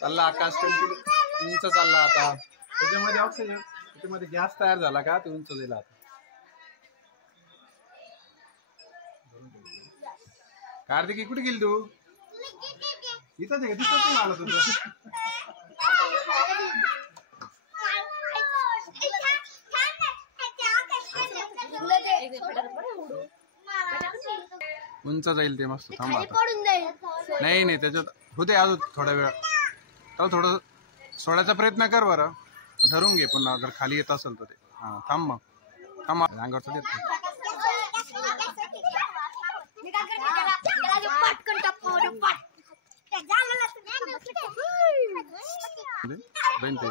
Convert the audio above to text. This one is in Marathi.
चालला आकाश कंटिन्यू उंच चालला आता. त्याच्यामध्ये ऑक्सिजन त्याच्यामध्ये गॅस तयार झाला का ते उंच जाईल आता. कार्तिकी कुठे गेली तू? इथंच आहे का? दिसत नाही मला तुझं. उंच जाईल ते मस्त. थांबा नाही नाही त्याच्यात होते अजून थोडा वेळ. तर थोडं सोडायचा प्रयत्न कर बरं. धरून घे पुन्हा जर खाली येत असेल तर ते. हा थांब मग. थांब अंगावरचं देत बहीण ते.